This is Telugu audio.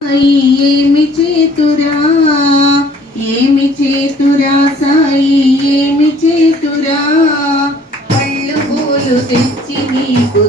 ఏమి చేతురా? ఏమి చేతురా సాయి? ఏమి చేతురా? పళ్ళు పూలు తెచ్చి నీకు